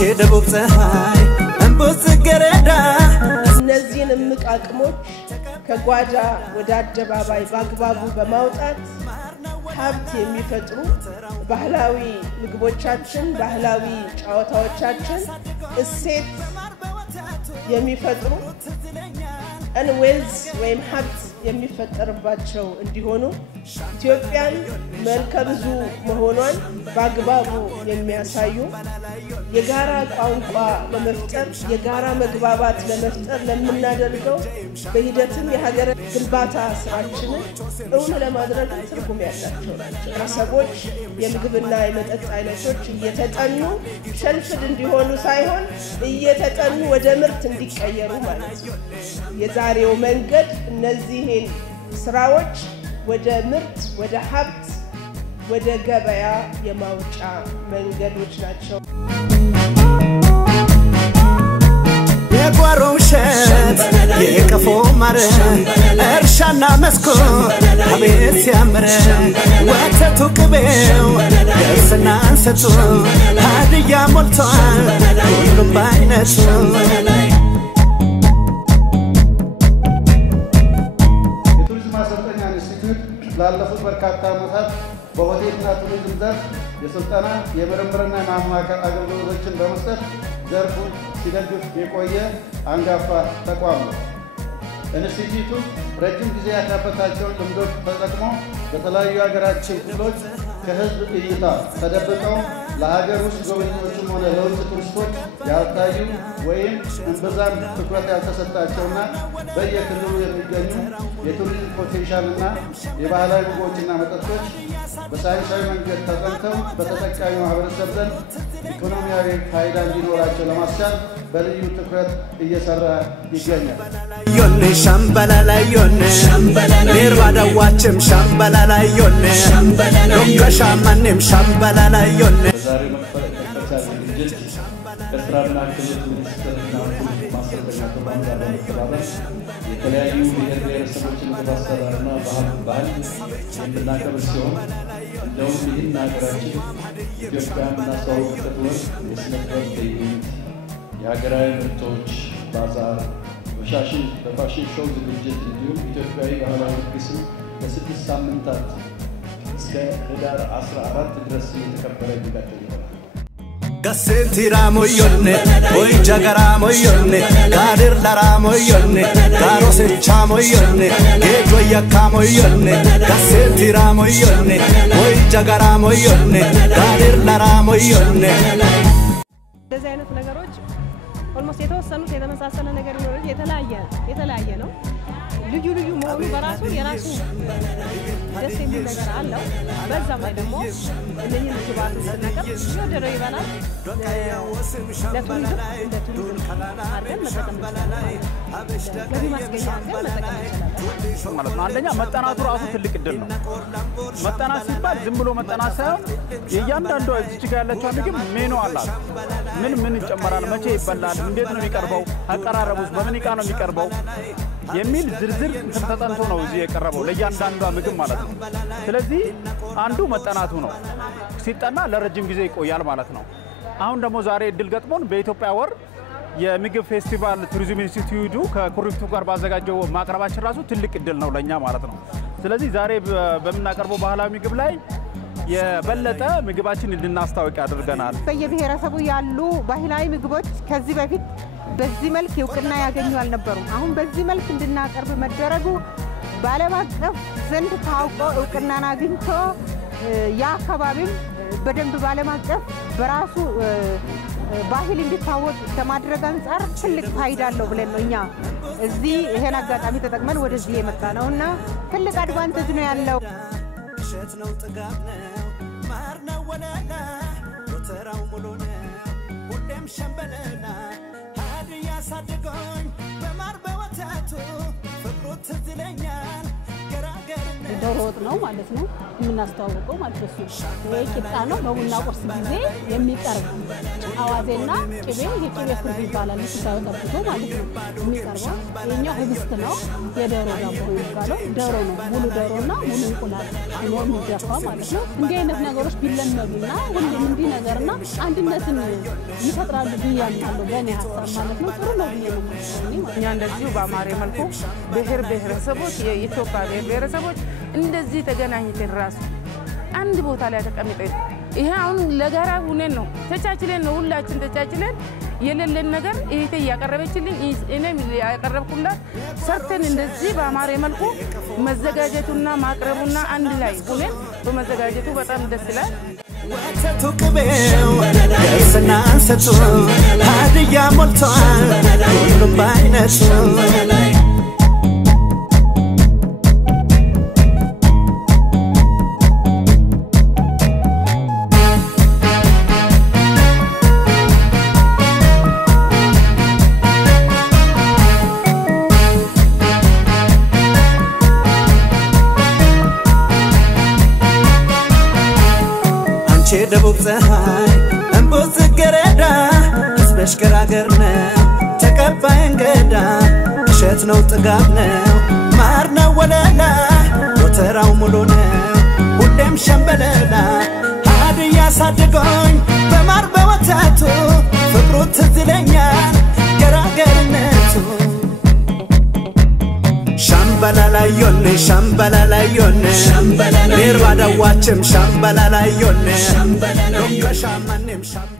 አንቺ ደቡብ ፀሐይ እንቡስ ገረዳ እነዚህን ምቃቅሞች ከጓዳ ወደ አደባባይ ባግባቡ በማውጣት ሀብት የሚፈጥሩ ባህላዊ ምግቦቻችን ባህላዊ ጨዋታዎቻችን እሴት የሚፈጥሩ wealth ወይም ሀብት የሚፈጠርባቸው እንዲሆኑ ኢትዮጵያን መልከብዙ መሆኗን ባግባቡ የሚያሳዩ የጋራ ቋንቋ ለመፍጠር የጋራ መግባባት ለመፍጠር ለምናደርገው በሂደትም የሀገር ግንባታ ስራችንን እውን ለማድረግ ትርጉም ያላቸው ናቸው። ሰዎች የምግብና የመጠጥ አይነቶች እየተጠኑ ሸልፍድ እንዲሆኑ ሳይሆን እየተጠኑ ወደ ምርት እንዲቀየሩ ማለት ነው። የዛሬው መንገድ እነዚህን ስራዎች ወደ ምርት ወደ ሀብት ወደ ገበያ የማውጫ መንገዶች ናቸው። የጓሮው ሸት የከፎ ማረ እርሻና መስኮ አቤት ሲያምር ወተቱ ቅቤው ደስና አንሰቱ ሀዲያ ሞልቷል ሁሉም በአይነቱ ላለፉት በርካታ ዓመታት በሆቴልና ቱሪዝም ዘርፍ የስልጠና የምርምርና ማማከር አገልግሎቶችን በመስጠት ዘርፉን ሲደግፍ የቆየ አንጋፋ ተቋም ነው። ኢንስቲትዩቱ ረጅም ጊዜ ያካበታቸውን ልምዶች ተጠቅሞ በተለያዩ ሀገራችን ክፍሎች ከህዝብ እይታ ተደብቀው ለሀገር ውስጥ ጎብኚዎችም ሆነ ለውጭ ቱሪስቶች ያልታዩ ወይም እንብዛም ትኩረት ያልተሰጣቸውና በየክልሉ የሚገኙ የቱሪዝም ፖቴንሻልና የባህላዊ ምግቦችና መጠጦች በሳይንሳዊ መንገድ ተጠንተው በተጠቃሚ ማህበረሰብ ዘንድ ኢኮኖሚያዊ ፋይዳ እንዲኖራቸው ለማስቻል በልዩ ትኩረት እየሰራ ይገኛል። ዮኔ ሻምበላላ ዮኔ ኔርባዳ ዋችም ሻምበላላ ዮኔ ሎከሻማኔም ሻምበላላ ዮኔ ዛሬ መፈረቀታ ዝግጅት ከስራና ክህሎት ሚኒስቴርና ማሰልጠኛ ተቋም ጋር በመተባበር የተለያዩ ብሔር ብሔረሰቦችን በማስተባበርና ባህል የምናከብር ሲሆን እንደውም ይህን ሀገራችን ኢትዮጵያን እናስተዋውቅበት ወቅት የስነ ጥበብ ትዕይንት፣ የሀገራዊ ምርቶች ባዛር፣ በፋሽን ሾው ዝግጅት እንዲሁም ኢትዮጵያዊ ባህላዊ ድግስም ለ6 ሳምንታት እስከ ህዳር 14 ድረስ እየተከበረ ይቀጥላል። Gassenti ramoyonne, oi jagaramoyonne, gadir laramoyonne, garose chamoyonne, gejo yakamoyonne, gassenti ramoyonne, oi jagaramoyonne, gadir laramoyonne. እንደዚህ አይነት ነገሮች ኦልሞስት የተወሰኑት የተመሳሰለ ነገር ነው የተለያየ ነው። ልዩ መሆኑ በራሱ የራሱ ደስ የሚል ነገር አለው። በዛም ላይ ደግሞ እነኚህ ግባቱ ነገር ይወደረው ይባላል ለቱሪዝም እንደ ቱሪዝም አድርገን መጠቀም ገቢ ማስገኛ አድርገን መጠቀም እንችላለን ማለት ነው። አንደኛ መጠናቱ ራሱ ትልቅ እድል ነው። መጠናት ሲባል ዝም ብሎ መጠናት ሳይሆን የእያንዳንዱ እዚህ ጋር ያለችው ምግብ ሜኑ አላት። ምን ይጨመራል፣ መቼ ይበላል፣ እንዴት ነው የሚቀርበው፣ አቀራረቡስ በምን ዕቃ ነው የሚቀርበው የሚል ዝርዝር ተጠንቶ ነው እዚህ የቀረበው ለእያንዳንዱ ምግብ ማለት ነው። ስለዚህ አንዱ መጠናቱ ነው። ሲጠና ለረጅም ጊዜ ይቆያል ማለት ነው። አሁን ደግሞ ዛሬ እድል ገጥሞን በኢትዮጵያ ወር የምግብ ፌስቲቫል ቱሪዝም ኢንስቲትዩቱ ከኩሪፍቱ ጋር ባዘጋጀው ማቅረባችን ራሱ ትልቅ እድል ነው ለኛ ማለት ነው። ስለዚህ ዛሬ በመናቀርበው ባህላዊ ምግብ ላይ የበለጠ ምግባችን እንድናስተዋውቅ ያደርገናል። በየብሔረሰቡ ያሉ ባህላዊ ምግቦች ከዚህ በፊት በዚህ መልክ እውቅና ያገኙ አልነበሩም። አሁን በዚህ መልክ እንድናቀርብ መደረጉ በዓለም አቀፍ ዘንድ ታውቆ እውቅናን አግኝቶ ያ አካባቢም በደንብ በዓለም አቀፍ በራሱ ባህል እንዲታወቅ ከማድረግ አንፃር ትልቅ ፋይዳ አለው ብለን ነው እኛ እዚህ ይሄን አጋጣሚ ተጠቅመን ወደዚህ የመጣ ነውና ትልቅ አድቫንቴጅ ነው ያለው። ሸት ነው ጥጋብ ነው ማር ነው ወለላ ወተራው ሙሉ ነው ሁሌም ሸምበለና ሀዲያ ሳድጎኝ በማር በወተቱ ፍቅሩ ትዝ ይለኛል ገራገርነት ዶሮ ወጥ ነው ማለት ነው የምናስተዋውቀው ማለት ነው ይሄ ቂጣ ነው በቡና ቁርስ ጊዜ የሚቀርብ አዋዜና ቅቤ የቅቤ ፍርድ ይባላል ተሳውጠብቶ ማለት ነው የሚቀርበው የኛው ህብስት ነው የዶሮ ዳቦ ይባላል ዶሮ ነው ሙሉ ዶሮና ሙሉ እንቁላል ነው የሚደፋ ማለት ነው እንዲህ አይነት ነገሮች ቢለመዱና ሁሉም እንዲህ ነገርና አንድነትን ይፈጥራሉ ብያለሁ በእኔ ሐሳብ ማለት ነው ጥሩ ነው ብዬ ነው እኛ እንደዚሁ በአማረ መልኩ ብሔር ብሔረሰቦች የኢትዮጵያ ብሔረሰቦች እንደዚህ ተገናኝተን ራሱ አንድ ቦታ ላይ ተቀምጠን ይሄ አሁን ለጋራ ሆነን ነው ተቻችለን ነው ሁላችን ተቻችለን የሌለን ነገር እህቴ ያቀረበችልኝ እኔም ያቀረብኩላት ሰርተን እንደዚህ በአማረ መልኩ መዘጋጀቱና ማቅረቡና አንድ ላይ ሆነን በመዘጋጀቱ በጣም ደስ ይላል ወተቱቅቤው ደስና አንሰቱ ሀዲያ ሞልቷል ሁሉም በአይነቱ ደቡብ ፀሐይ እንቦዝ ገረዳ ህዝበሽ ገራገር ነው ተቀባይ እንገዳ እሸት ነው ጥጋብ ነው ማር ነው ወለላ ወተራው ሙሉ ነው ሁሌም ሸምበለላ ሀዲያ ሳድጎኝ በማር በወተቱ ፍቅሩ ትዝ ይለኛል ገራገርነቱ Shambalalayon, Shambalalayon, Nirvada watchem, Shambalalayon, Shambalalayon,